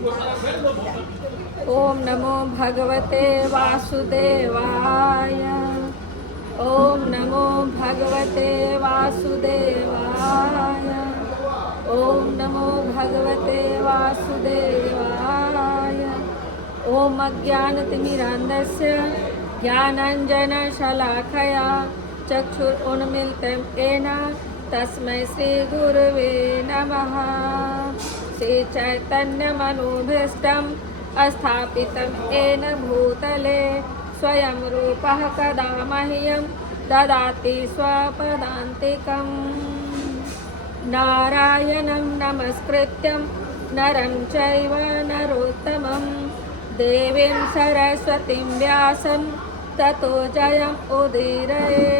ओम नमो भगवते वासुदेवाय। ओम नमो भगवते वासुदेवाय। ओम नमो भगवते वासुदेवाय। ओम अज्ञानतिमिरान्धस्य ज्ञानाञ्जनशलाकया चक्षुरुन्मीलितं येन तस्मै श्रीगुरवे नमः। श्रीचैतन्यमनोभीष्टं स्थापितं येन भूतले स्वयं रूपः कदा मह्यं ददाति स्वपदान्तिकम्। नारायणं नमस्कृत्यं नरं चैव नरोत्तमं देवीं सरस्वतीं व्यासं ततो जयम् उदीरये।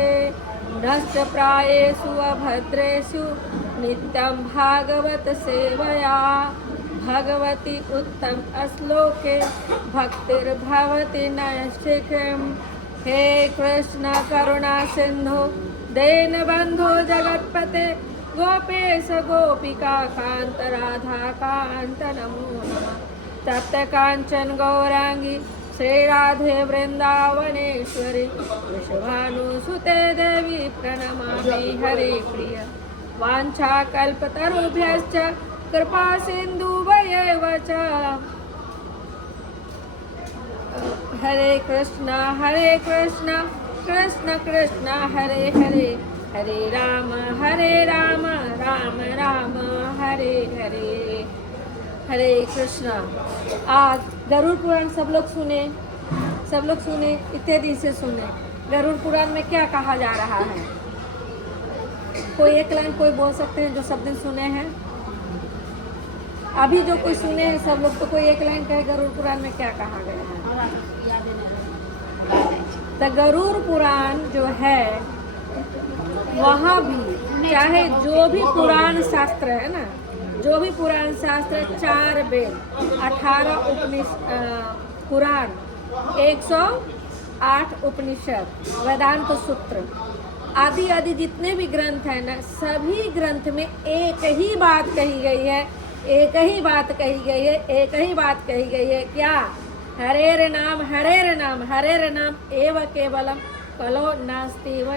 नष्टप्रायेषु अभद्रेषु नित्यं भागवत सेवया भगवती उत्तम श्लोके भक्तिर्भवति नैष्ठिकीम्। हे कृष्ण करुणा सिंधु दीनबन्धो जगत्पते गोपेश गोपिका कांत राधा कांत नमो नमः। तप्त कांचन गौरांगी श्री राधे वृंदावनेश्वरी वृषभानुसुते देवी प्रणमामि हरे प्रिय। वाञ्छाकल्पतरुभ्यश्च कृपा सिन्धुभ्येव च। हरे कृष्ण कृष्ण कृष्ण हरे हरे, हरे राम राम राम हरे हरे। हरे कृष्ण। आज गरुड़ पुराण सब लोग सुने इतने दिन से सुने। गरुड़ पुराण में क्या कहा जा रहा है? कोई एक लाइन कोई बोल सकते हैं जो सब दिन सुने हैं? अभी जो कोई सुने हैं सब लोग, तो कोई एक लाइन कहे गरुड़ पुराण में क्या कहा गया है? तो गरुड़ पुराण जो है वहाँ भी चाहे जो भी पुराण शास्त्र है ना, जो भी पुराण शास्त्र 4 वेद 18 पुराण 108 उपनिषद वेदांत सूत्र आदि आदि जितने भी ग्रंथ हैं ना, सभी ग्रंथ में एक ही बात कही गई है, एक ही बात कही गई है। क्या? हरेर नाम एव केवलम कलो नास्तिव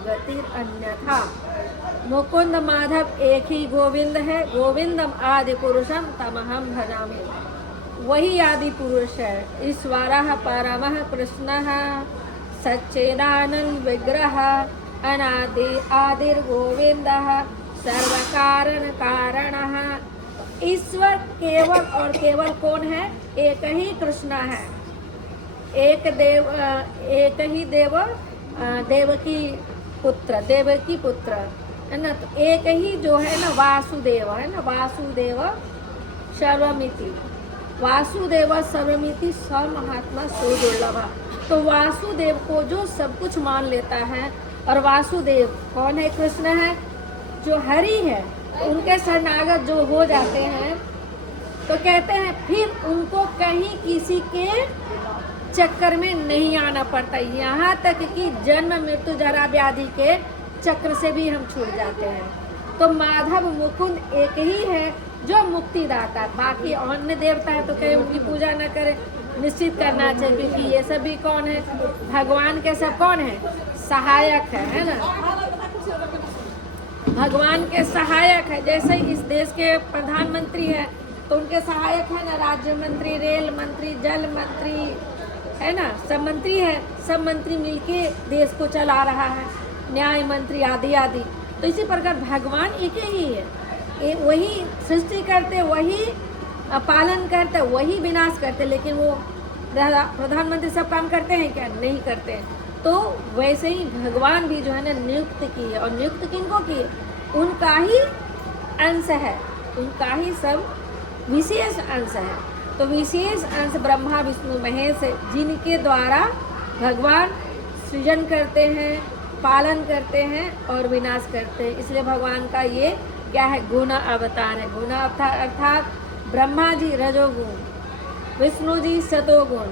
गतिर अन्यथा। मुकुंद माधव एक ही गोविंद है, गोविंदम आदि पुरुषम तमहम भजामि। वही आदि पुरुष है। ईश्वरः परमः कृष्णः सच्चिदानंद विग्रह अनादि आदिर्गोविंदः सर्वकारण कारणः। ईश्वर केवल और केवल कौन है? एक ही कृष्ण है। एक ही देवकी पुत्र है ना। तो एक ही जो है ना वासुदेव है ना, वासुदेव सर्वमिति सर्वमहात्मा सुदुर्लभ। तो वासुदेव को जो सब कुछ मान लेता है, और वासुदेव कौन है? कृष्ण है, जो हरि है। उनके शरणागत जो हो जाते हैं तो कहते हैं फिर उनको कहीं किसी के चक्कर में नहीं आना पड़ता, यहाँ तक कि जन्म मृत्यु जरा व्याधि के चक्र से भी हम छूट जाते हैं। तो माधव मुकुंद एक ही है जो मुक्तिदाता। बाकी अन्य देवता है तो कहीं उनकी पूजा न करें, निश्चित करना चाहिए, क्योंकि ये सभी कौन है? भगवान के सब कौन है? सहायक है ना। भगवान के सहायक है। जैसे इस देश के प्रधानमंत्री है तो उनके सहायक है ना, राज्य मंत्री, रेल मंत्री, जल मंत्री है ना, सब मंत्री है। सब मंत्री मिलके देश को चला रहा है, न्याय मंत्री आदि आदि। तो इसी प्रकार भगवान एक ही है। वही सृष्टि करते, वही पालन करते, वही विनाश करते। लेकिन वो प्रधानमंत्री सब काम करते हैं क्या? नहीं करते हैं। तो वैसे ही भगवान भी जो है ना नियुक्त की है, और नियुक्त किनको की है? उनका ही अंश है, उनका ही सब विशेष अंश है। तो विशेष अंश ब्रह्मा विष्णु महेश जिनके द्वारा भगवान सृजन करते हैं, पालन करते हैं और विनाश करते हैं। इसलिए भगवान का ये क्या है? गुण अवतार है। गुण अवतार अर्थात ब्रह्मा जी रजोगुण, विष्णु जी सतोगुण,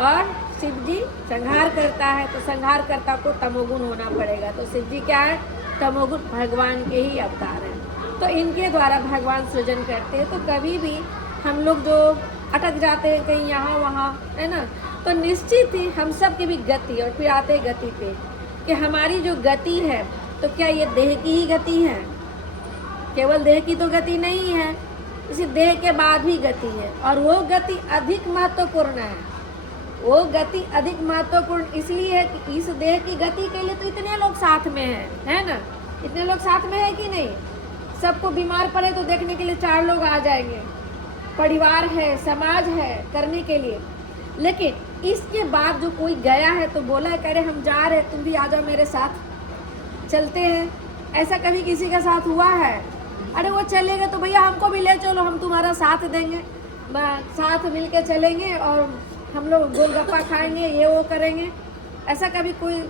और शिव जी संहार करता है। तो संहारकर्ता को तमोगुण होना पड़ेगा। तो शिव जी क्या है? तमोगुण भगवान के ही अवतार हैं। तो इनके द्वारा भगवान सृजन करते हैं। तो कभी भी हम लोग जो अटक जाते हैं कहीं यहाँ वहाँ, है ना, तो निश्चित ही हम सब की भी गति, और फिर आते गति पे कि हमारी जो गति है तो क्या ये देह की ही गति है? केवल देह की तो गति नहीं है, इसी देह के बाद भी गति है, और वो गति अधिक महत्वपूर्ण है। वो गति अधिक महत्वपूर्ण इसलिए है कि इस देह की गति के लिए तो इतने लोग साथ में हैं, है ना, इतने लोग साथ में है कि नहीं? सबको बीमार पड़े तो देखने के लिए 4 लोग आ जाएंगे, परिवार है, समाज है करने के लिए। लेकिन इसके बाद जो कोई गया है तो बोला है, कह रहे हम जा रहे, तुम भी आ जाओ मेरे साथ, चलते हैं। ऐसा कभी किसी के साथ हुआ है? अरे वो चलेगा तो भैया हमको भी ले चलो, हम तुम्हारा साथ देंगे, साथ मिल के चलेंगे और हम लोग गोलगप्पा खाएंगे, ये वो करेंगे। ऐसा कभी कोई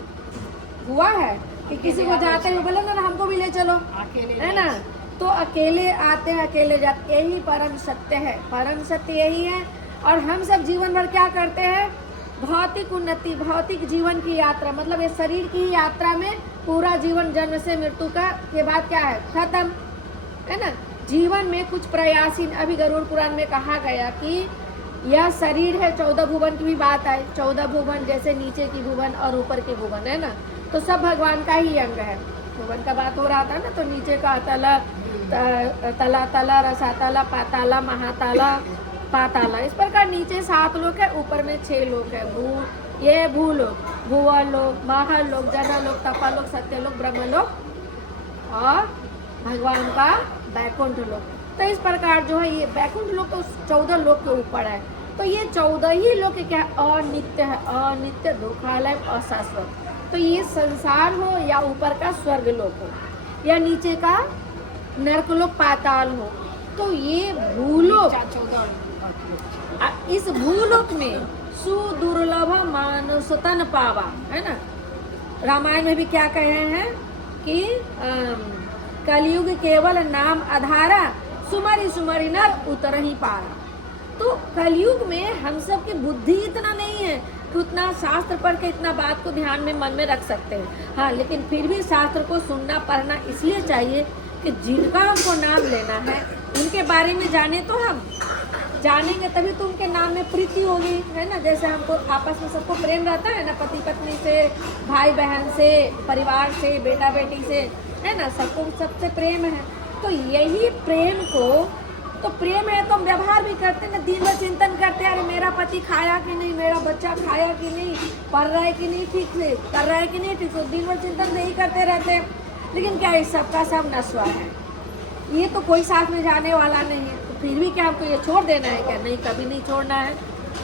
हुआ है कि किसी को जाते हुए बोले ना हमको भी ले चलो, है ना? तो अकेले आते हैं, अकेले जाते, यही परम सत्य है। परम सत्य यही है। और हम सब जीवन भर क्या करते हैं? भौतिक उन्नति, भौतिक जीवन की यात्रा, मतलब ये शरीर की यात्रा में पूरा जीवन जन्म से मृत्यु का के बाद क्या है? खत्म, है ना। जीवन में कुछ प्रयासहीन, अभी गरुड़ पुराण में कहा गया कि यह शरीर है, 14 भुवन की भी बात है। 14 भुवन जैसे नीचे की भुवन और ऊपर की भुवन, है ना, तो सब भगवान का ही अंग है। भुवन का बात हो रहा था ना, तो नीचे का तला तला तला, रसातला, पाताला, महाताला, पाताला, इस प्रकार नीचे 7 लोग है, ऊपर में 6 लोग है। ये भूलोक, भुवलोक, महालोक, जनलोक, तपालोक, सत्यलोक, ब्रह्मलोक और भगवान का बैकुंठ लोक। तो इस प्रकार जो है ये बैकुंठ लोक तो 14 लोक के ऊपर है। तो ये 14 ही लोक क्या है? अनित्य है, अनित्य, दुखालय, अशाश्वत। तो ये संसार हो या ऊपर का स्वर्ग लोक हो या नीचे का नरकलोक पाताल हो, तो ये भूलोक, इस भूलोक में सुदुर्लभ मानुषतन पावा, है ना। रामायण में भी क्या कहे हैं कि कलयुग केवल नाम आधारा, सुमरि सुमरि नर उतर ही पारा। तो कलयुग में हम सब की बुद्धि इतना नहीं है कि उतना शास्त्र पढ़ के इतना बात को ध्यान में मन में रख सकते हैं। हाँ, लेकिन फिर भी शास्त्र को सुनना पढ़ना इसलिए चाहिए कि जिनका हमको नाम लेना है उनके बारे में जाने, तो हम जानेंगे तभी तो उनके नाम में प्रीति होगी, है ना। जैसे हमको आपस में सबको प्रेम रहता है ना, पति पत्नी से, भाई बहन से, परिवार से, बेटा बेटी से, है ना, सबको सबसे प्रेम है। तो यही प्रेम को, तो प्रेम है तो हम व्यवहार भी करते हैं ना, दिन भर चिंतन करते हैं, अरे मेरा पति खाया कि नहीं, मेरा बच्चा खाया कि नहीं, पढ़ रहा है कि नहीं ठीक से, कर रहा है कि नहीं ठीक से, दिन भर चिंतन नहीं करते रहते हैं। लेकिन क्या इस सबका सब नश्वर है, ये तो कोई साथ में जाने वाला नहीं है। तो फिर भी क्या हमको ये छोड़ देना है क्या? नहीं, कभी नहीं छोड़ना है।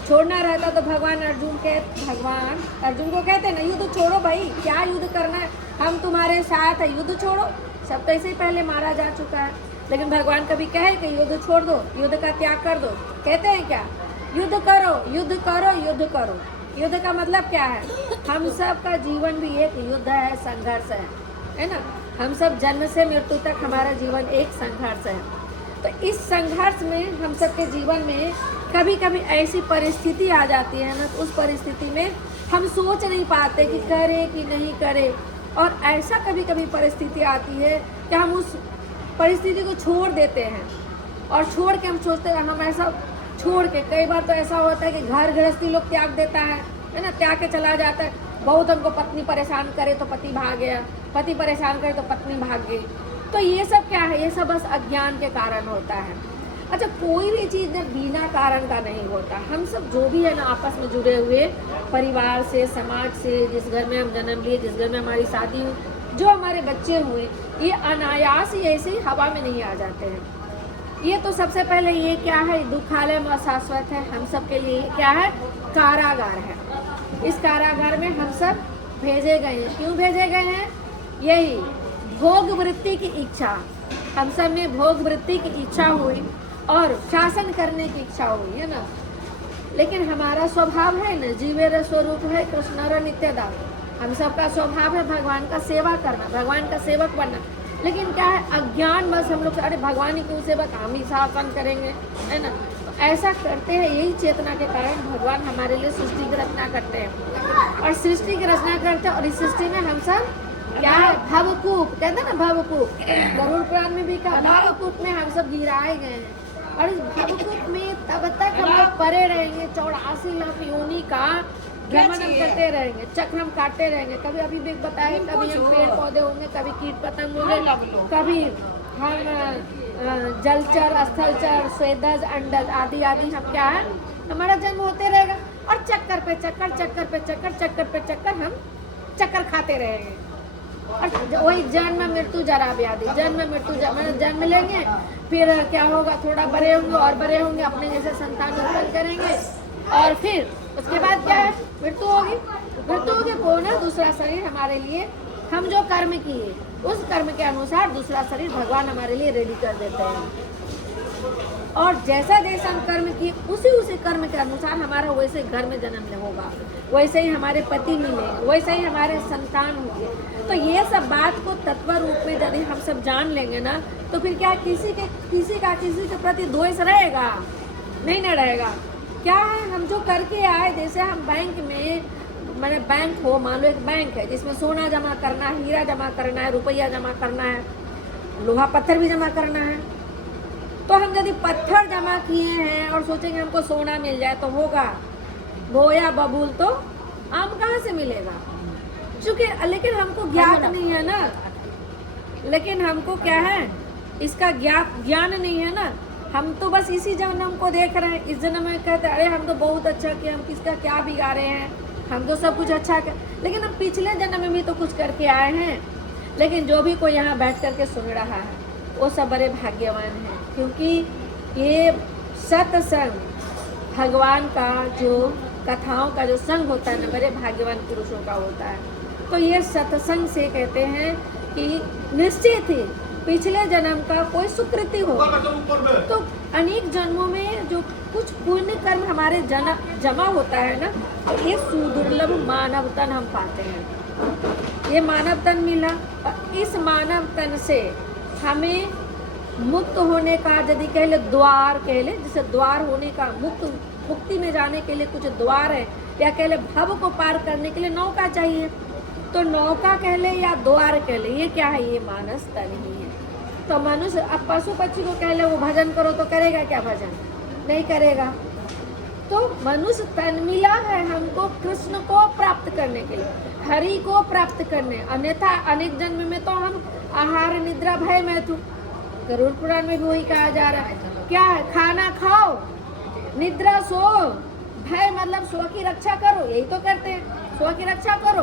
छोड़ना रहता तो भगवान अर्जुन को कहते ना, युद्ध छोड़ो भाई, क्या युद्ध करना है, हम तुम्हारे साथ है, युद्ध छोड़ो। सब तो ऐसे ही पहले मारा जा चुका है। लेकिन भगवान कभी कहे कि युद्ध छोड़ दो, युद्ध का त्याग कर दो? कहते हैं क्या? युद्ध करो, युद्ध करो, युद्ध करो। युद्ध का मतलब क्या है? हम सब का जीवन भी एक युद्ध है, संघर्ष है ना। हम सब जन्म से मृत्यु तक हमारा जीवन एक संघर्ष है। तो इस संघर्ष में हम सब के जीवन में कभी कभी ऐसी परिस्थिति आ जाती है ना, तो उस परिस्थिति में हम सोच नहीं पाते कि करें कि नहीं करें। और ऐसा कभी कभी परिस्थिति आती है कि हम उस परिस्थिति को छोड़ देते हैं, और छोड़ के हम सोचते हैं हम ऐसा छोड़ के, कई बार तो ऐसा होता है कि घर गृहस्थी लोग त्याग देता है ना, त्याग के चला जाता है। बहुत हमको पत्नी परेशान करे तो पति भाग गया, पति परेशान करे तो पत्नी भाग गई। तो ये सब क्या है? ये सब बस अज्ञान के कारण होता है। अच्छा, कोई भी चीज़ ना बिना कारण का नहीं होता। हम सब जो भी है ना आपस में जुड़े हुए, परिवार से, समाज से, जिस घर में हम जन्म लिए, जिस घर में हमारी शादी हुई, जो हमारे बच्चे हुए, ये अनायास ही ऐसे ही हवा में नहीं आ जाते हैं। ये तो सबसे पहले ये क्या है? दुखालय में अशाश्वत है। हम सब के लिए क्या है? कारागार है। इस कारागार में हम सब भेजे गए हैं। क्यों भेजे गए हैं? यही भोग वृत्ति की इच्छा, हम सब में भोग वृत्ति की इच्छा हुई और शासन करने की इच्छा हुई, है ना। लेकिन हमारा स्वभाव है ना, जीवेर स्वरूप है कृष्ण नित्यदा। हम सबका स्वभाव है भगवान का सेवा करना, भगवान का सेवक बनना। लेकिन क्या है? अज्ञान बस हम लोग, अरे भगवान ही क्यों सेवक, हम ही शासन करेंगे, है ना। तो ऐसा करते हैं, यही चेतना के कारण भगवान हमारे लिए सृष्टि की रचना करते हैं, और सृष्टि की रचना करते हैं। और इस सृष्टि में हम सब क्या है? भवकूप कहते हैं ना, भवकूप। गरुड़ पुराण में भी कहा भवकूप में हम सब गिराए गए हैं। और इस भवकूप में तब तक हम लोग परे रहेंगे, 84 लाख योनि का भ्रमण हम करते रहेंगे, चक्र हम काटते रहेंगे। कभी अभी भी बताए, कभी हम पेड़ पौधे होंगे, कभी कीट पतंग होंगे, कभी हम जलचर, स्थलचर, स्वेदज, अंडज आदि आदि हम क्या है, हमारा जन्म होते रहेगा। और चक्कर पे चक्कर, चक्कर पे चक्कर, चक्कर पे चक्कर हम चक्कर खाते रहेंगे। और वही जन्म मृत्यु जरा व्याधि, जन्म मृत्यु जन्म लेंगे, फिर क्या होगा, थोड़ा बड़े होंगे और बड़े होंगे, अपने जैसे संतान उत्पन्न करेंगे, और फिर उसके बाद क्या है, मृत्यु होगी। मृत्यु होगी पुनः दूसरा शरीर हमारे लिए, हम जो कर्म किए उस कर्म के अनुसार दूसरा शरीर भगवान हमारे लिए रेडी कर देते हैं। और जैसा जैसा हम कर्म किए उसी कर्म के अनुसार हमारा वैसे घर में जन्म होगा, वैसे ही हमारे पति मिले, वैसे ही हमारे संतान होंगे। तो ये सब बात को तत्व रूप में यदि हम सब जान लेंगे ना, तो फिर क्या किसी के प्रति द्वेष रहेगा? नहीं ना रहेगा। क्या है, हम जो करके आए, जैसे हम बैंक में, मैंने बैंक हो, मान लो एक बैंक है जिसमें सोना जमा करना है, हीरा जमा करना है, रुपया जमा करना है, लोहा पत्थर भी जमा करना है। तो हम यदि पत्थर जमा किए हैं और सोचेंगे हमको सोना मिल जाए तो होगा? बोया बबूल तो आम कहाँ से मिलेगा? क्योंकि लेकिन हमको ज्ञात नहीं है ना, लेकिन हमको क्या है, इसका ज्ञान नहीं है ना। हम तो बस इसी जन्म को देख रहे हैं, इस जन्म में कहते हैं अरे हम तो बहुत अच्छा किए, हम किसका क्या बिगाड़े हैं, हम तो सब कुछ अच्छा कर, लेकिन हम पिछले जन्म में भी तो कुछ करके आए हैं। लेकिन जो भी कोई यहाँ बैठ करके सुन रहा है वो सब बड़े भाग्यवान हैं, क्योंकि ये सत्संग भगवान का जो कथाओं का जो संग होता है ना, बड़े भाग्यवान पुरुषों का होता है। तो ये सत्संग से कहते हैं कि निश्चित ही पिछले जन्म का कोई सुकृति हो, तो अनेक जन्मों में जो कुछ पुण्य कर्म हमारे जमा होता है ना, ये सुदुर्लभ मानव तन हम पाते हैं। ये मानव तन मिला, और इस मानव तन से हमें मुक्त होने का, यदि कह ले द्वार, कह ले जैसे द्वार होने का, मुक्ति में जाने के लिए कुछ द्वार है, या कह ले भव को पार करने के लिए नौका चाहिए। तो नौका कह ले या द्वार कह ले, ये क्या है, ये मानस तन ही है। तो मनुष्य, अब पशु पक्षी को कह ले वो भजन करो तो करेगा क्या भजन? नहीं करेगा। तो मनुष्य तन मिला है हमको कृष्ण को प्राप्त करने के लिए, हरि को प्राप्त करने, अन्यथा अनेक जन्म में तो हम आहार निद्रा भय में थे। गरुड़ पुराण में भी वही कहा जा रहा है, क्या है, खाना खाओ, निद्रा सो, भय मतलब स्व की रक्षा करो, यही तो करते हैं, स्व की रक्षा करो,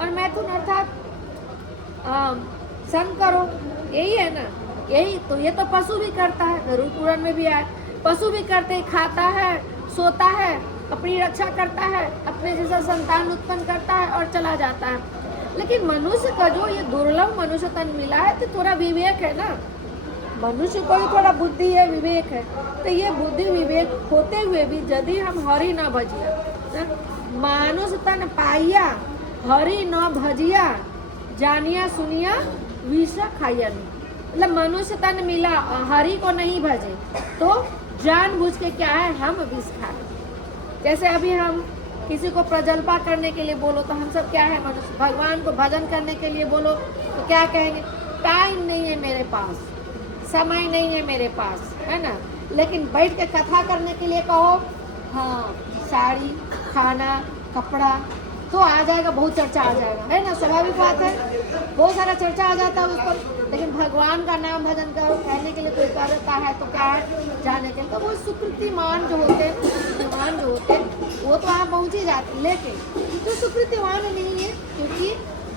और मैथुन अर्थात संग करो, यही है ना। यही तो, ये तो पशु भी करता है, गरुड़ पुराण में भी आया, पशु भी करते, खाता है, सोता है, अपनी रक्षा करता है, अपने जैसा संतान उत्पन्न करता है और चला जाता है। लेकिन मनुष्य का जो ये दुर्लभ मनुष्य तन मिला है, तो थोड़ा विवेक है ना, मनुष्य को भी थोड़ा बुद्धि है, विवेक है। तो ये बुद्धि विवेक होते हुए भी यदि हम हरि न भजिया, मानुष तन पाइया हरि न भजिया, जानिया सुनिया विष खाइया। मतलब मनुष्य तन मिला, हरि को नहीं भजे तो जानबूझ के क्या है, हम विष खाए। जैसे अभी हम किसी को प्रजल्पा करने के लिए बोलो तो हम सब क्या है, मनुष्य, भगवान को भजन करने के लिए बोलो तो क्या कहेंगे, टाइम नहीं है मेरे पास, समय नहीं है मेरे पास, है ना। लेकिन बैठ के कथा करने के लिए कहो, हाँ, साड़ी, खाना, कपड़ा तो आ जाएगा, बहुत चर्चा आ जाएगा, है ना, स्वाभाविक बात है, बहुत सारा चर्चा आ जाता है उस पर। लेकिन भगवान का नाम भजन करो कहने के लिए कोई करता है तो क्या है, जाने के लिए तो वो सुकृतिमान जो होते हैं, सुकृतिमान जो होते हैं वो तो वहाँ पहुँच ही जाते, लेकिन जो सुकृतिमान नहीं है, क्योंकि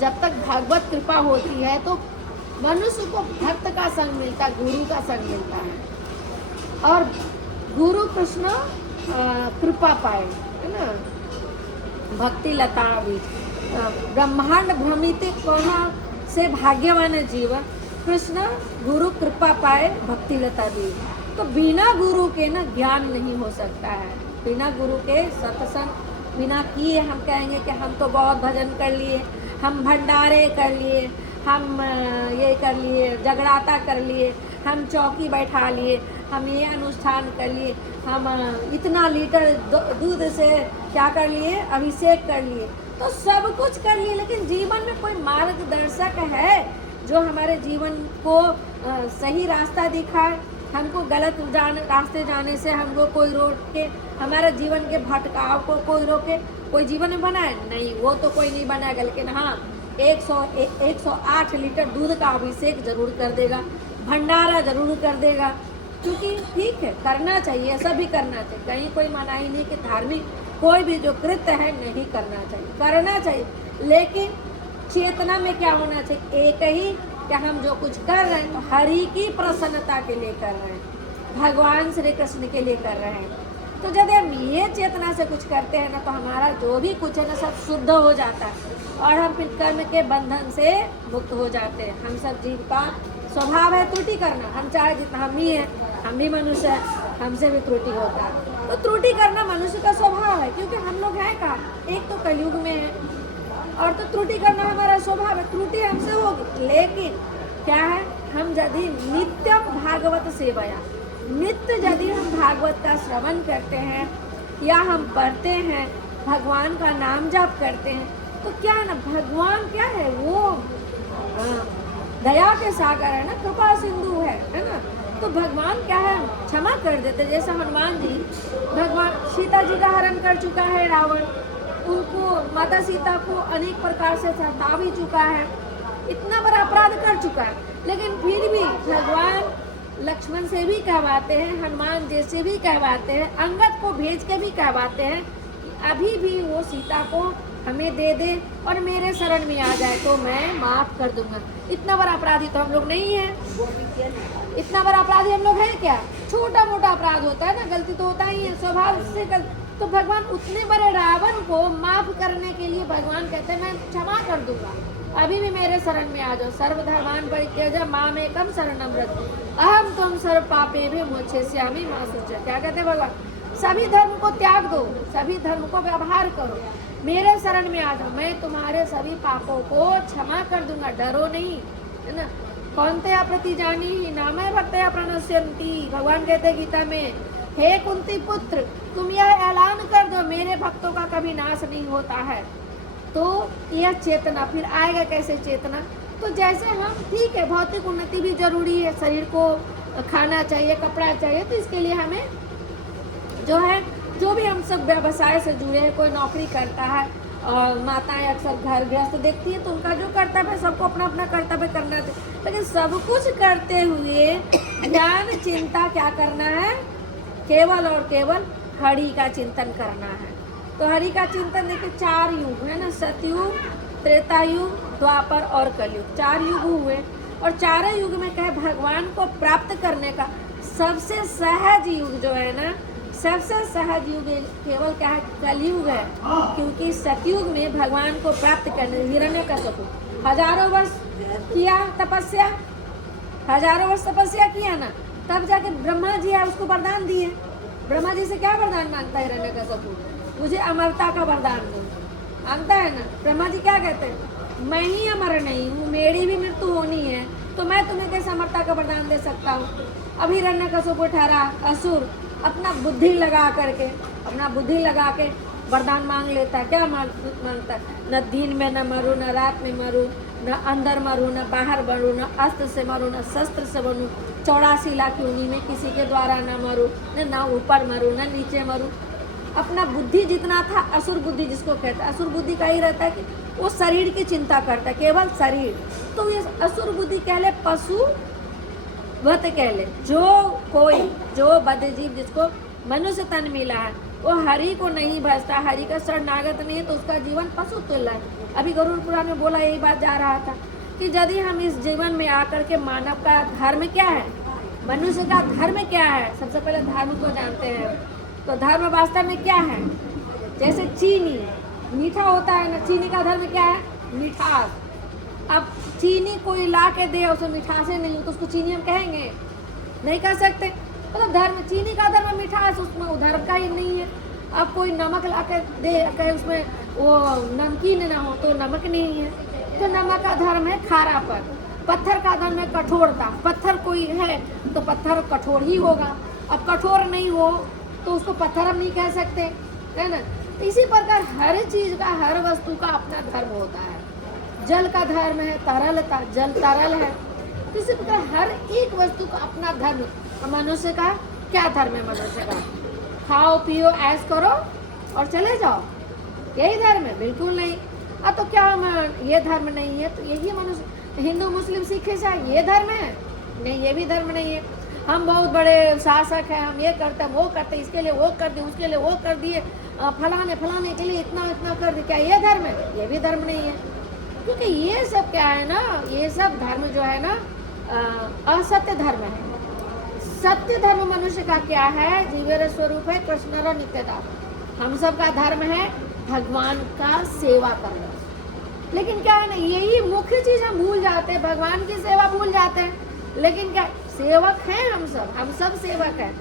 जब तक भगवत कृपा होती है तो मनुष्य को भक्त का संग मिलता है, गुरु का संग मिलता है, और गुरु कृष्ण कृपा पाए, है ना। भक्ति लता भी ब्रह्मांड भ्रमित कोना से भाग्यवान है जीवन, कृष्ण गुरु कृपा पाए भक्ति लता भी। तो बिना गुरु के ना ज्ञान नहीं हो सकता है, बिना गुरु के सत्संग बिना किए हम कहेंगे कि हम तो बहुत भजन कर लिए, हम भंडारे कर लिए, हम ये कर लिए, जगराता कर लिए, हम चौकी बैठा लिए, हम ये अनुष्ठान कर लिए, हम इतना लीटर दूध से क्या कर लिए, अभिषेक कर लिए, तो सब कुछ कर लिए। लेकिन जीवन में कोई मार्गदर्शक है जो हमारे जीवन को सही रास्ता दिखाए, हमको गलत रास्ते जाने से हमको कोई रोक के, हमारे जीवन के भटकाव को कोई रोके, कोई जीवन में बनाए नहीं, वो तो कोई नहीं बनाएगा। लेकिन हाँ, 108 लीटर दूध का अभिषेक जरूर कर देगा, भंडारा जरूर कर देगा, क्योंकि ठीक है, करना चाहिए, ऐसा भी करना चाहिए। कहीं कोई मनाही नहीं कि धार्मिक कोई भी जो कृत्य है नहीं करना चाहिए, करना चाहिए, लेकिन चेतना में क्या होना चाहिए, एक ही कि हम जो कुछ कर रहे हैं तो हरि की प्रसन्नता के लिए कर रहे हैं, भगवान श्री कृष्ण के लिए कर रहे हैं। तो जब हम ये चेतना से कुछ करते हैं ना, तो हमारा जो भी कुछ है ना सब शुद्ध हो जाता है और हम फिर कर्म के बंधन से मुक्त हो जाते हैं। हम सब जीव का स्वभाव है त्रुटि करना, हम चाहे जितना, हम ही हैं, हम भी मनुष्य हैं, हमसे भी त्रुटि होता है। तो त्रुटि करना मनुष्य का स्वभाव है, क्योंकि हम लोग हैं कहाँ, एक तो कलयुग में है, और तो त्रुटि करना हमारा स्वभाव है, त्रुटि हमसे होगी। लेकिन क्या है, हम यदि नित्यम भागवत सेवया, नित्य यदि हम भागवत का श्रवण करते हैं या हम पढ़ते हैं, भगवान का नाम जाप करते हैं, तो क्या है ना, भगवान क्या है, वो दया के सागर है ना, कृपा सिंधु है ना। तो भगवान क्या है, क्षमा कर देते। जैसे हनुमान जी, भगवान सीता जी का हरण कर चुका है रावण, उनको माता सीता को अनेक प्रकार से सता भी चुका है, इतना बड़ा अपराध कर चुका है, लेकिन फिर भी भगवान लक्ष्मण से भी कहवाते हैं, हनुमान जी से भी कहवाते हैं, अंगद को भेज के भी कहवाते हैं कि अभी भी वो सीता को हमें दे दे और मेरे शरण में आ जाए तो मैं माफ कर दूंगा। इतना बड़ा अपराधी तो हम लोग नहीं है, इतना बड़ा अपराधी हम लोग हैं क्या, छोटा मोटा अपराध होता है ना, गलती तो होता ही है, स्वभाव से गलती। तो भगवान उतने बड़े रावण को माफ करने के लिए भगवान कहते हैं मैं क्षमा कर दूंगा, अभी भी मेरे शरण में आ जाओ। सर्वधर्मान परित्यज्य मामेकं शरणं व्रज अहम त्वं सर्व पापेभ्यो मोक्षयिष्यामि मा शुचः। क्या कहते हैं भगवान, सभी धर्म को त्याग दो, सभी धर्म को व्यवहार करो, मेरे शरण में आ जाओ, मैं तुम्हारे सभी पापों को क्षमा कर दूंगा, डरो नहीं, है ना। कौन्तेय प्रतिजानीहि नामय भक्तया प्रणश्यन्ति। भगवान कहते हैं गीता में, हे कुंती पुत्र, तुम यह ऐलान कर दो मेरे भक्तों का कभी नाश नहीं होता है। तो यह चेतना फिर आएगा कैसे चेतना, तो जैसे हम ठीक है, भौतिक उन्नति भी जरूरी है, शरीर को खाना चाहिए, कपड़ा चाहिए, तो इसके लिए हमें जो है, जो भी हम सब व्यवसाय से जुड़े हैं, कोई नौकरी करता है, और माताएं अक्सर घर गृहस्थ देखती है तो उनका जो कर्तव्य है, सबको अपना अपना कर्तव्य करना चाहिए, लेकिन सब कुछ करते हुए ज्ञान चिंता क्या करना है, केवल और केवल हरि का चिंतन करना है। तो हरि का चिंतन देखिए, 4 युग है ना, सतयुग, त्रेता युग, द्वापर और कलयुग, 4 युग हुए, और चारों युग में कहे भगवान को प्राप्त करने का सबसे सहज युग जो है ना, सबसे सहज युग केवल क्या है, कलयुग है। क्योंकि सतयुग में भगवान को प्राप्त करने हिरण्यकश्यप हजारों वर्ष किया तपस्या, हजारों वर्ष तपस्या किया ना, तब जाके ब्रह्मा जी है उसको वरदान दिए। ब्रह्मा जी से क्या वरदान मांगता है हिरण्यकश्यप, मुझे अमरता का वरदान दो, मांगता है ना। ब्रह्मा जी क्या कहते हैं, मैं ही अमर नहीं हूँ, मेरी भी मृत्यु होनी है, तो मैं तुम्हें कैसे अमरता का वरदान दे सकता हूँ। अब हिरण्यकश्यप ठहरा असुर, अपना बुद्धि लगा करके, अपना बुद्धि लगा के वरदान मांग लेता है। क्या मांगता है, न दिन में न मरूँ, न रात में मरूँ, न अंदर मरूँ, न बाहर मरूँ, न अस्त्र से मरूँ, न शस्त्र से बनूँ, 84 लाख योनि में किसी के द्वारा न मरूँ, न ऊपर मरूँ, न नीचे मरूँ। अपना बुद्धि जितना था, असुर बुद्धि जिसको कहता है, असुर बुद्धि का ही रहता है कि वो शरीर की चिंता करता है, केवल शरीर। तो ये असुर बुद्धि कह ले, पशु वत कह ले, जो कोई जो बद्ध जीव जिसको मनुष्य तन मिला है, वो हरि को नहीं भजता, हरि का शरणागत नहीं है, तो उसका जीवन पशु तुल्य है। अभी गरुड़ पुराण में बोला, यही बात जा रहा था कि यदि हम इस जीवन में आकर के, मानव का धर्म क्या है, मनुष्य का धर्म क्या है, सबसे पहले धर्म को जानते हैं। तो धर्म वास्तव में क्या है, जैसे चीनी मीठा होता है ना, चीनी का धर्म क्या है, मिठास। अब चीनी कोई ला के दे, उसमें मिठासे नहीं हो तो उसको चीनी हम कहेंगे, नहीं कह सकते। मतलब धर्म, चीनी का धर्म मिठास, उसमें धर्म का ही नहीं है। अब कोई नमक ला के दे, कहे उसमें वो नमकीन ना हो तो नमक नहीं है, तो नमक का धर्म है खारापन। पत्थर का धर्म है कठोरता, पत्थर कोई है तो पत्थर कठोर ही होगा, अब कठोर नहीं हो तो उसको पत्थर हम नहीं कह सकते, है ना। इसी प्रकार हर चीज का, हर वस्तु का अपना धर्म होता है। जल का धर्म है तरलता, जल तरल है। इसी प्रकार हर एक वस्तु का अपना धर्म, मनुष्य का क्या धर्म है? मनुष्य का खाओ पियो ऐश करो और चले जाओ, यही धर्म है? बिल्कुल नहीं। तो क्या हम ये धर्म नहीं है तो यही मनुष्य हिंदू मुस्लिम सिख ईसाई ये धर्म है? नहीं, ये भी धर्म नहीं है। हम बहुत बड़े शासक हैं, हम ये करते हैं वो करते, इसके लिए वो कर दिए, उसके लिए वो कर दिए, फलाने फलाने के लिए इतना इतना कर दिया, क्या ये धर्म है? ये भी धर्म नहीं है। क्योंकि ये सब क्या है ना, ये सब धर्म जो है ना असत्य धर्म है। सत्य धर्म मनुष्य का क्या है? जीवेर स्वरूप है कृष्ण नित्यता। हम सब का धर्म है भगवान का सेवा करना। लेकिन क्या है ना, यही मुख्य चीज हम भूल जाते हैं, भगवान की सेवा भूल जाते हैं। लेकिन क्या सेवक हैं हम सब सेवक हैं।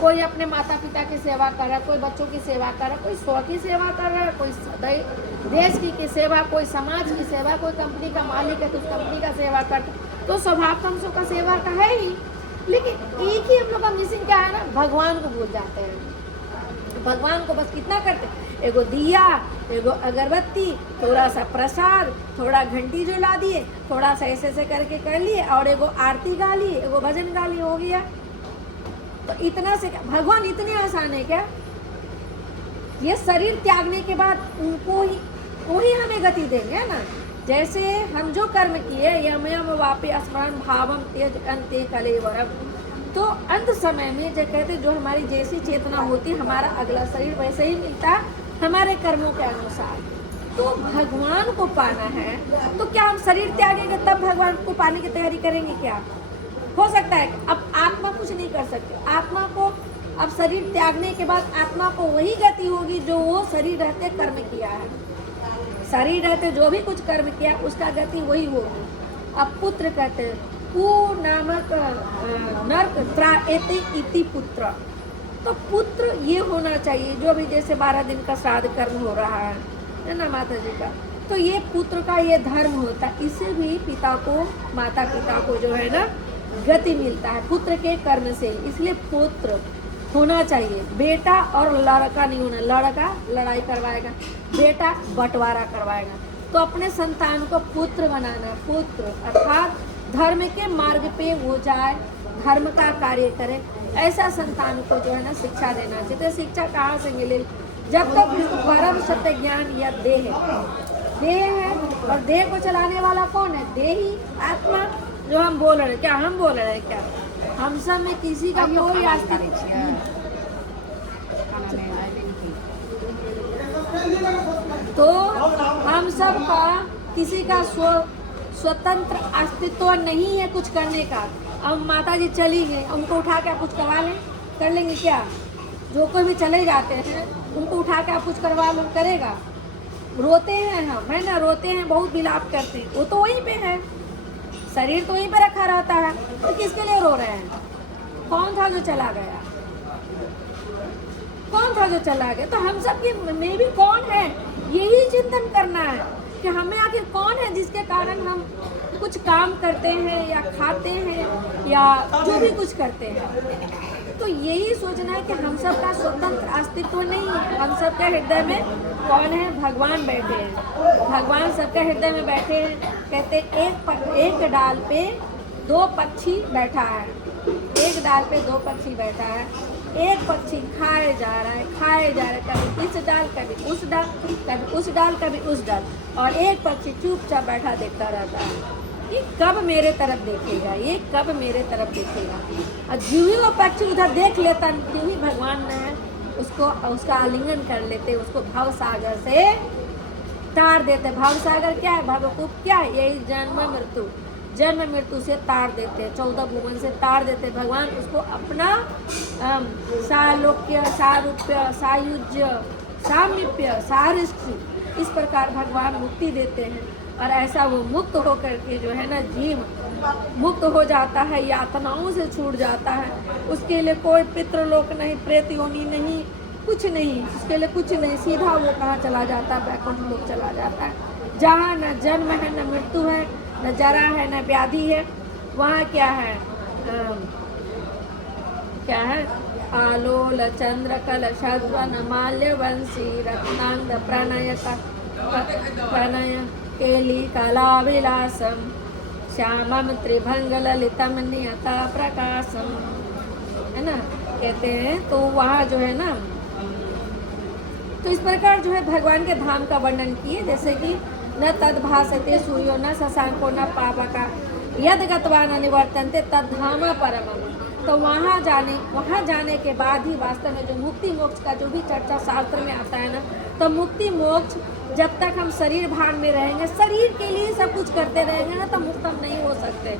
कोई अपने माता पिता की सेवा कर रहा है, कोई बच्चों की सेवा कर रहा है, कोई स्व की सेवा कर रहा है, कोई देश की सेवा, कोई समाज की सेवा, कोई कंपनी का मालिक है तो उस कंपनी का सेवा करता है। तो स्वभाव तो हम सबका सेवा का है ही। लेकिन एक ही हम लोग का मिसिंग क्या है ना, भगवान को भूल जाते हैं। भगवान को बस कितना करते हैं, एगो दिया, एगो अगरबत्ती, थोड़ा सा प्रसाद, थोड़ा घंटी जो ला दिए, थोड़ा सा ऐसे करके कर लिए, और एगो आरती गा लिए, एगो भजन गा लिए, हो गया। तो इतना से भगवान इतने आसान है क्या? ये शरीर त्यागने के बाद उनको ही हमें गति देंगे ना। जैसे हम जो कर्म किए, यम यम वापि स्मरण भावम तेज अंते कलेवरम, तो अंत समय में जो कहते जो हमारी जैसी चेतना होती, हमारा अगला शरीर वैसे ही मिलता है हमारे कर्मों के अनुसार। तो भगवान को पाना है तो क्या हम शरीर त्यागेंगे तब भगवान को पाने की तैयारी करेंगे? क्या हो सकता है? अब आत्मा कुछ नहीं कर सकती। आत्मा को अब शरीर त्यागने के बाद आत्मा को वही गति होगी जो वो शरीर रहते कर्म किया है। शरीर रहते जो भी कुछ कर्म किया उसका गति वही होगी। अब पुत्र कहते हैं पू नामक नर्क त्राएते इति पुत्र, तो पुत्र ये होना चाहिए जो भी जैसे 12 दिन का श्राद्ध कर्म हो रहा है ना माता जी का, तो ये पुत्र का ये धर्म होता है। इससे भी पिता को, माता पिता को जो है ना गति मिलता है पुत्र के कर्म से। इसलिए पुत्र होना चाहिए। बेटा और लड़का नहीं होना। लड़का लड़ाई करवाएगा, बेटा बंटवारा करवाएगा। तो अपने संतान को पुत्र बनाना। पुत्र अर्थात धर्म के मार्ग पे वो जाए, धर्म का कार्य करे, ऐसा संतान को जो है ना शिक्षा देना चाहिए। तो शिक्षा कहाँ से मिले? जब तक इसको परम सत्य ज्ञान या देह है, और देह को चलाने वाला कौन है? देही आत्मा। जो हम बोल रहे हैं, क्या हम बोल रहे हैं? क्या हम सब में किसी का कोई अस्तित्व? तो हम सब का किसी का स्वतंत्र अस्तित्व नहीं है कुछ करने का। अब माता जी चली गई, उनको उठा के आप कुछ करवा लें, कर लेंगे क्या? जो कोई भी चले जाते हैं उनको उठा के आप कुछ करवा लो, करेगा? रोते हैं हम, है ना, रोते हैं, बहुत विलाप करते हैं, वो तो वहीं पे है, शरीर तो वहीं पे रखा रहता है, तो किसके लिए रो रहे हैं? कौन था जो चला गया? कौन था जो चला गया? तो हम सब की में भी कौन है, यही चिंतन करना है कि हमें आखिर कौन है जिसके कारण हम कुछ काम करते हैं या खाते हैं या जो भी कुछ करते हैं। तो यही सोचना है कि हम सब का स्वतंत्र अस्तित्व नहीं है। हम सब के हृदय में कौन है? भगवान बैठे हैं। भगवान सबके हृदय में बैठे हैं। कहते एक डाल पे 2 पक्षी बैठा है, एक डाल पे 2 पक्षी बैठा है। एक पक्षी खाए जा रहा है, कभी इस डाल कभी उस डाल, कभी उस डाल कभी उस डाल, और एक पक्षी चुपचाप बैठा देखता रहता है। ये कब मेरे तरफ देखेगा, ये कब मेरे तरफ देखेगा? और जो ही वो पक्षी उधर देख लेता, जो ही भगवान ने उसको उसका आलिंगन कर लेते, उसको भव सागर से तार देते। भव सागर क्या है? भवकूप क्या है? यही जन्म मृत्यु से तार देते, 14 भुवन से तार देते। भगवान उसको अपना सालोक्य, सारूप्य, सायुज्य, सामीप्य, सारिष्टि, इस प्रकार भगवान मुक्ति देते हैं। और ऐसा वो मुक्त होकर के जो है ना जीव मुक्त हो जाता है, यातनाओं से छूट जाता है। उसके लिए कोई पितृलोक नहीं, प्रेत योनि नहीं, कुछ नहीं, उसके लिए कुछ नहीं। सीधा वो कहाँ चला जाता है? वैकुंठ लोक चला जाता है, जहाँ न जन्म है, न मृत्यु है, न जरा है, न व्याधि है। वहाँ क्या है? क्या है? आलोल चंद्र कल शद्वन माल्य वंशी रत्नांग प्रणय केली कला विलासम श्यामम त्रिभंग ललितम नियता प्रकाशम है ना, कहते हैं। तो वहाँ जो है ना, तो इस प्रकार जो है भगवान के धाम का वर्णन किए, जैसे कि न तद भासते सूर्यो न शशांको न पावका यद गत्वा न निवर्तन्ते तद धाम परमम। तो वहाँ जाने के बाद ही वास्तव में जो मुक्ति मोक्ष का जो भी चर्चा शास्त्र में आता है ना, तो मुक्ति मोक्ष जब तक हम शरीर भान में रहेंगे, शरीर के लिए सब कुछ करते रहेंगे ना, तो मुक्त हम नहीं हो सकते,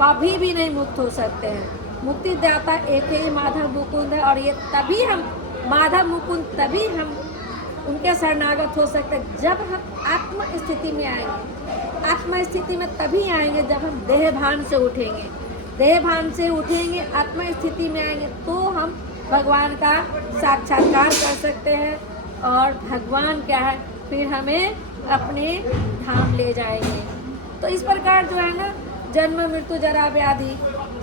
कभी भी नहीं मुक्त हो सकते हैं। मुक्ति दाता एक ही माधव मुकुंद है, और ये तभी हम माधव मुकुंद तभी हम उनके शरणागत हो सकते हैं जब हम आत्म स्थिति में आएंगे। आत्म स्थिति में तभी आएंगे जब हम देह भान से उठेंगे, देह भान से उठेंगे, आत्म स्थिति में आएंगे, तो हम भगवान का साक्षात्कार कर सकते हैं, और भगवान क्या है, फिर हमें अपने धाम ले जाएंगे। तो इस प्रकार जो है ना, जन्म मृत्यु जरा व्याधि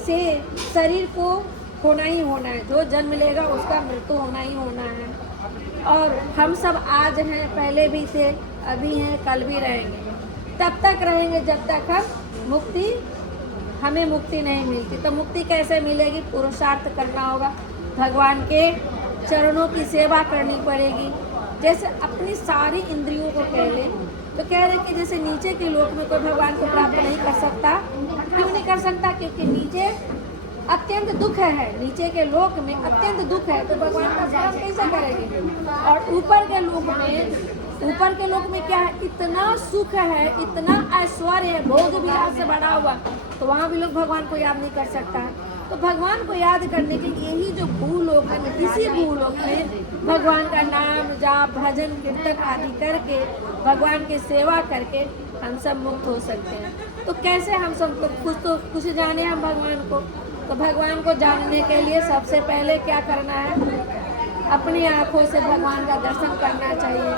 से शरीर को होना ही होना है, जो जन्म लेगा उसका मृत्यु होना ही होना है। और हम सब आज हैं, पहले भी थे, अभी हैं, कल भी रहेंगे, तब तक रहेंगे जब तक हमें मुक्ति नहीं मिलती। तो मुक्ति कैसे मिलेगी? पुरुषार्थ करना होगा, भगवान के चरणों की सेवा करनी पड़ेगी। जैसे अपनी सारी इंद्रियों को कह लें, तो कह रहे कि जैसे नीचे के लोक में कोई भगवान को प्राप्त नहीं कर सकता। क्यों नहीं कर सकता? क्योंकि नीचे अत्यंत दुख है, नीचे के लोक में अत्यंत दुख है, तो भगवान का स्मरण कैसे करेंगे? और ऊपर के लोक में क्या है? इतना सुख है, इतना ऐश्वर्य है, भोग विलास से बड़ा हुआ, तो वहाँ भी लोग भगवान को याद नहीं कर सकता है। तो भगवान को याद करने के यही जो भूलोक है, इसी भूलोक में भगवान का नाम जाप भजन कीर्तन आदि करके, भगवान की सेवा करके हम सब मुक्त हो सकते हैं। तो कैसे हम सब कुछ जाने हम भगवान को? तो भगवान को जानने के लिए सबसे पहले क्या करना है? अपनी आँखों से भगवान का दर्शन करना चाहिए,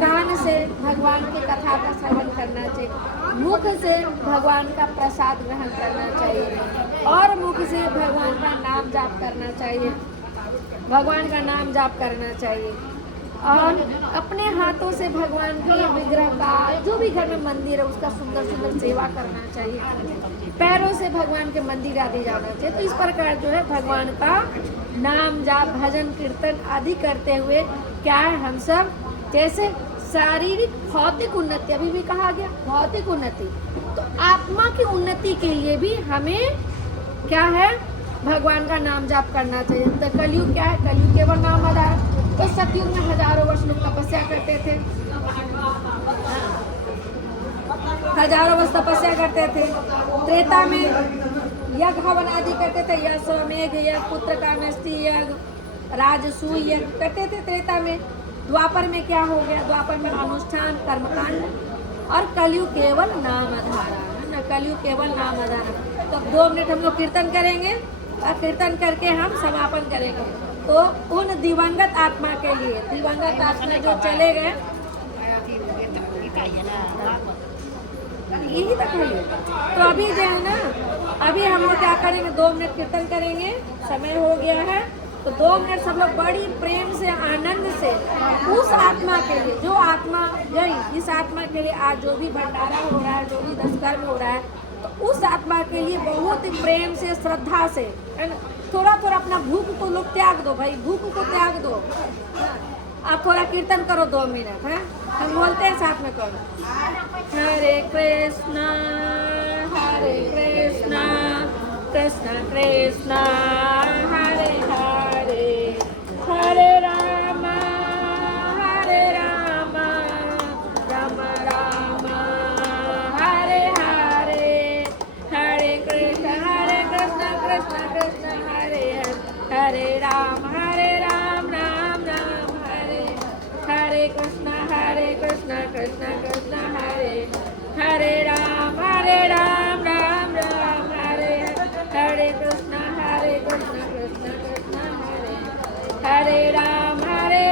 कान से भगवान की कथा का श्रवण करना चाहिए, मुख से भगवान का प्रसाद ग्रहण करना चाहिए, और मुख से भगवान का नाम जाप करना चाहिए, भगवान का नाम जाप करना चाहिए। और अपने हाथों से भगवान के विग्रह का, जो भी घर में मंदिर है उसका सुंदर सुंदर सेवा करना चाहिए, पैरों से भगवान के मंदिर आदि जाना चाहिए। तो इस प्रकार जो है भगवान का नाम जाप भजन कीर्तन आदि करते हुए क्या है, हम सब जैसे शारीरिक भौतिक उन्नति, अभी भी कहा गया भौतिक उन्नति, तो आत्मा की उन्नति के लिए भी हमें क्या है, भगवान का नाम जाप करना चाहिए। तो कलयुग क्या है? कलयुग केवल नाम आधार। तो सतयुग में हजारों वर्ष लोग तपस्या करते थे, हजारों वर्ष तपस्या करते थे। त्रेता में यज्ञ हवन आदि करते थे, यज्ञ यज्ञ पुत्र कामेष्टि यज्ञ राजसूय यज्ञ करते थे त्रेता में। द्वापर में क्या हो गया? द्वापर में अनुष्ठान कर्मकांड, और कलयुग केवल नाम आधारा है ना, कलयुग केवल नाम आधारा। तो 2 मिनट हम लोग कीर्तन करेंगे, और कीर्तन करके हम समापन करेंगे। तो उन दिवंगत आत्मा के लिए, दिवंगत आत्मा जो चले गए, यही तक है। तो अभी जो है ना, अभी हम लोग क्या करेंगे, 2 मिनट कीर्तन करेंगे, समय हो गया है। तो 2 मिनट सब लोग बड़ी प्रेम से आनंद से उस आत्मा के लिए, जो आत्मा गई, इस आत्मा के लिए आज जो भी भंडारा हो रहा है, जो भी दशकर्म हो रहा है, तो उस आत्मा के लिए बहुत ही प्रेम से श्रद्धा से, है ना, थोड़ा थोड़ा अपना भूख को लोग त्याग दो भाई, भूख को त्याग दो। आप थोड़ा कीर्तन करो 2 मिनट, है हम बोलते हैं साथ में करो। हरे कृष्णा कृष्ण कृष्ण हरे हरे, हरे राम राम राम हरे हरे, हरे कृष्ण कृष्ण कृष्ण हरे हरे, हरे राम राम राम हरे, हरे कृष्ण कृष्ण कृष्ण हरे, हरे राम राम राम हरे, हरे कृष्ण कृष्ण कृष्ण हरे, हरे राम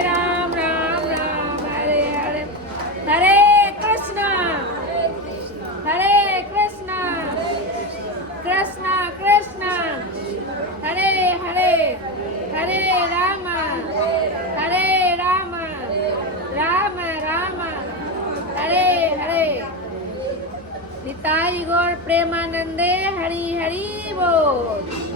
राम राम हरे, हरे हरे कृष्ण कृष्ण कृष्ण हरे हरे, हरे राम राम राम हरे हरे। निताई गौर प्रेमानंदे हरि हरि बोल।